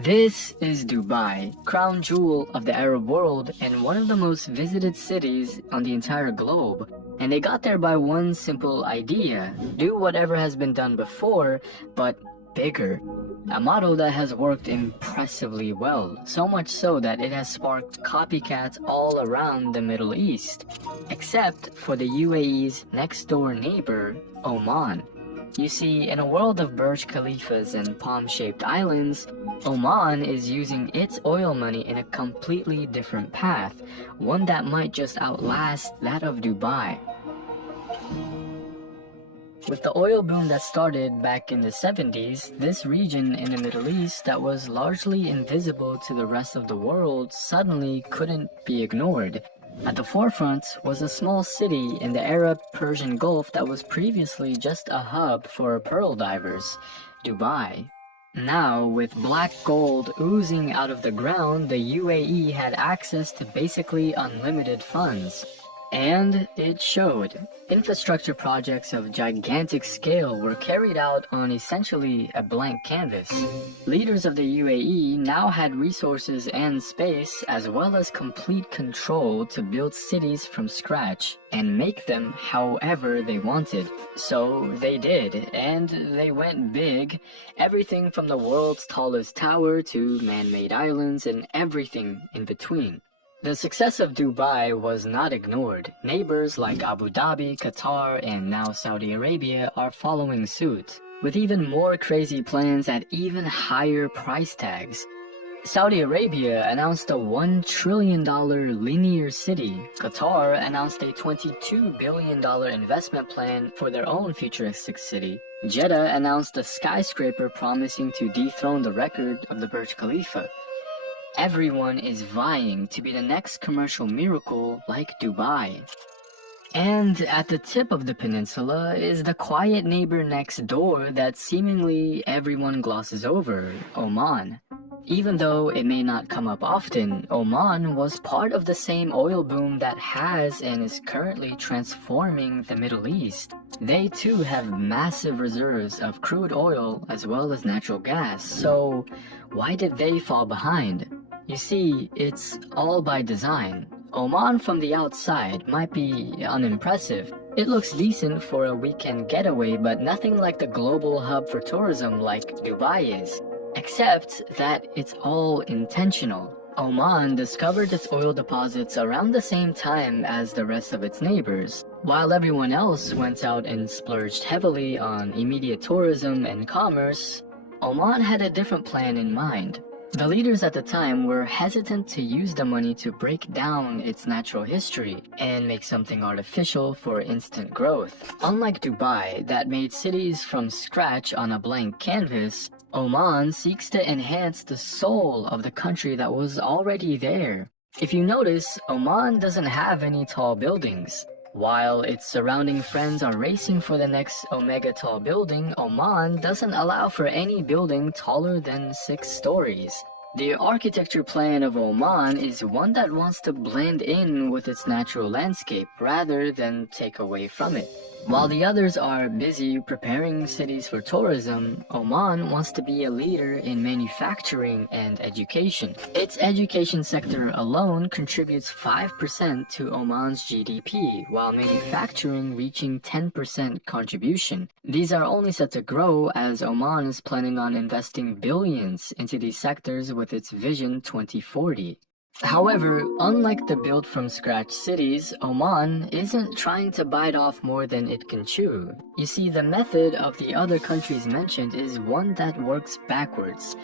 This is Dubai, crown jewel of the Arab world and one of the most visited cities on the entire globe. And they got there by one simple idea: do whatever has been done before, but bigger. A model that has worked impressively well, so much so that it has sparked copycats all around the Middle East, except for the UAE's next door neighbor, Oman. You see, in a world of Burj Khalifas and palm-shaped islands, Oman is using its oil money in a completely different path, one that might just outlast that of Dubai. With the oil boom that started back in the 70s, this region in the Middle East that was largely invisible to the rest of the world suddenly couldn't be ignored. At the forefront was a small city in the Arab-Persian Gulf that was previously just a hub for pearl divers, Dubai. Now, with black gold oozing out of the ground, the UAE had access to basically unlimited funds. And it showed. Infrastructure projects of gigantic scale were carried out on essentially a blank canvas. Leaders of the UAE now had resources and space, as well as complete control to build cities from scratch and make them however they wanted. So they did, and they went big. Everything from the world's tallest tower to man-made islands and everything in between. The success of Dubai was not ignored. Neighbors like Abu Dhabi, Qatar, and now Saudi Arabia are following suit, with even more crazy plans at even higher price tags. Saudi Arabia announced a $1 trillion linear city. Qatar announced a $22 billion investment plan for their own futuristic city. Jeddah announced a skyscraper promising to dethrone the record of the Burj Khalifa. Everyone is vying to be the next commercial miracle like Dubai. And at the tip of the peninsula is the quiet neighbor next door that seemingly everyone glosses over, Oman. Even though it may not come up often, Oman was part of the same oil boom that has and is currently transforming the Middle East. They too have massive reserves of crude oil as well as natural gas, so why did they fall behind? You see, it's all by design. Oman from the outside might be unimpressive. It looks decent for a weekend getaway, but nothing like the global hub for tourism like Dubai is. Except that it's all intentional. Oman discovered its oil deposits around the same time as the rest of its neighbors. While everyone else went out and splurged heavily on immediate tourism and commerce, Oman had a different plan in mind. The leaders at the time were hesitant to use the money to break down its natural history and make something artificial for instant growth. Unlike Dubai, that made cities from scratch on a blank canvas, Oman seeks to enhance the soul of the country that was already there. If you notice, Oman doesn't have any tall buildings. While its surrounding friends are racing for the next omega tall building, Oman doesn't allow for any building taller than 6 stories. The architecture plan of Oman is one that wants to blend in with its natural landscape rather than take away from it. While the others are busy preparing cities for tourism, Oman wants to be a leader in manufacturing and education. Its education sector alone contributes 5% to Oman's GDP, while manufacturing reaching 10% contribution. These are only set to grow as Oman is planning on investing billions into these sectors with its Vision 2040. However, unlike the built-from-scratch cities, Oman isn't trying to bite off more than it can chew. You see, the method of the other countries mentioned is one that works backwards.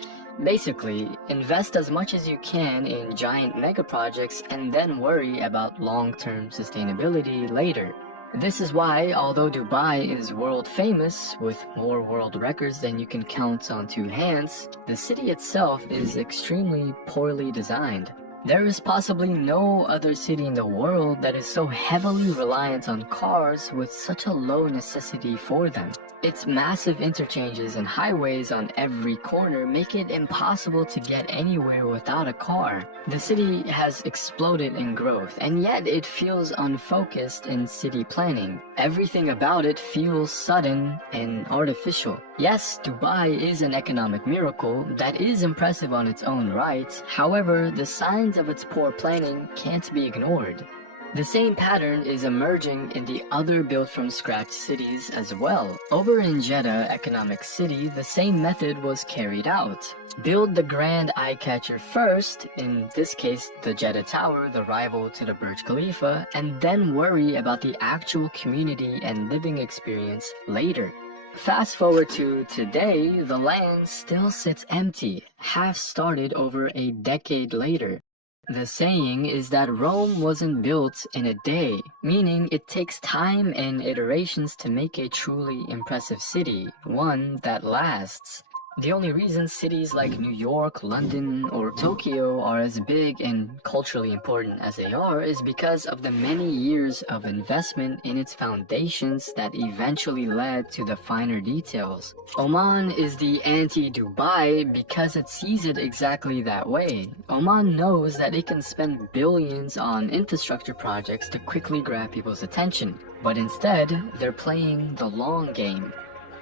Basically, invest as much as you can in giant mega projects and then worry about long-term sustainability later. This is why, although Dubai is world famous, with more world records than you can count on 2 hands, the city itself is extremely poorly designed. There is possibly no other city in the world that is so heavily reliant on cars with such a low necessity for them. Its massive interchanges and highways on every corner make it impossible to get anywhere without a car. The city has exploded in growth, and yet it feels unfocused in city planning. Everything about it feels sudden and artificial. Yes, Dubai is an economic miracle that is impressive on its own right. However, the signs of its poor planning can't be ignored. The same pattern is emerging in the other built-from-scratch cities as well. Over in Jeddah Economic City, the same method was carried out. Build the grand eye-catcher first, in this case the Jeddah Tower, the rival to the Burj Khalifa, and then worry about the actual community and living experience later. Fast forward to today, the land still sits empty, half started over a decade later. The saying is that Rome wasn't built in a day, meaning it takes time and iterations to make a truly impressive city, one that lasts. The only reason cities like New York, London, or Tokyo are as big and culturally important as they are is because of the many years of investment in its foundations that eventually led to the finer details. Oman is the anti-Dubai because it sees it exactly that way. Oman knows that it can spend billions on infrastructure projects to quickly grab people's attention, but instead, they're playing the long game.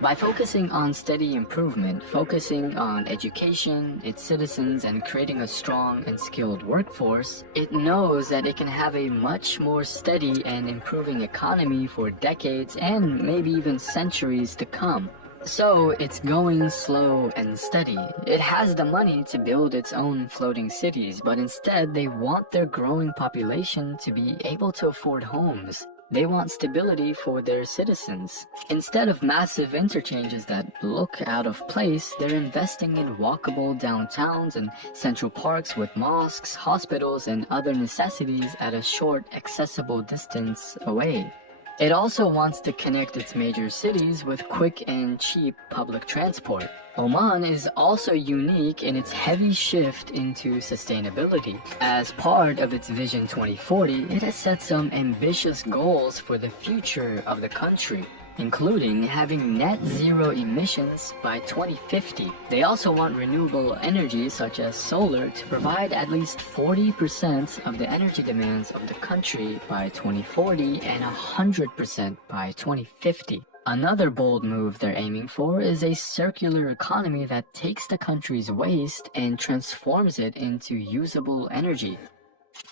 By focusing on steady improvement, focusing on education, its citizens, and creating a strong and skilled workforce, it knows that it can have a much more steady and improving economy for decades and maybe even centuries to come. So it's going slow and steady. It has the money to build its own floating cities, but instead they want their growing population to be able to afford homes. They want stability for their citizens. Instead of massive interchanges that look out of place, they're investing in walkable downtowns and central parks with mosques, hospitals, and other necessities at a short, accessible distance away. It also wants to connect its major cities with quick and cheap public transport. Oman is also unique in its heavy shift into sustainability. As part of its Vision 2040, it has set some ambitious goals for the future of the country, including having net zero emissions by 2050. They also want renewable energy such as solar to provide at least 40% of the energy demands of the country by 2040 and 100% by 2050. Another bold move they're aiming for is a circular economy that takes the country's waste and transforms it into usable energy.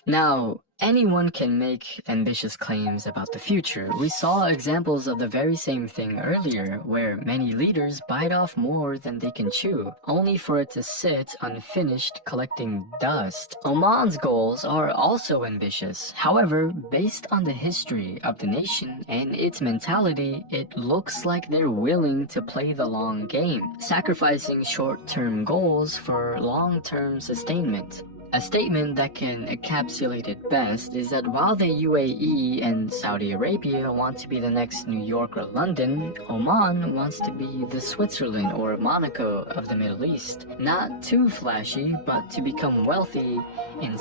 Now, anyone can make ambitious claims about the future. We saw examples of the very same thing earlier, where many leaders bite off more than they can chew, only for it to sit unfinished collecting dust. Oman's goals are also ambitious. However, based on the history of the nation and its mentality, it looks like they're willing to play the long game, sacrificing short-term goals for long-term sustainment. A statement that can encapsulate it best is that while the UAE and Saudi Arabia want to be the next New York or London, Oman wants to be the Switzerland or Monaco of the Middle East. Not too flashy, but to become wealthy in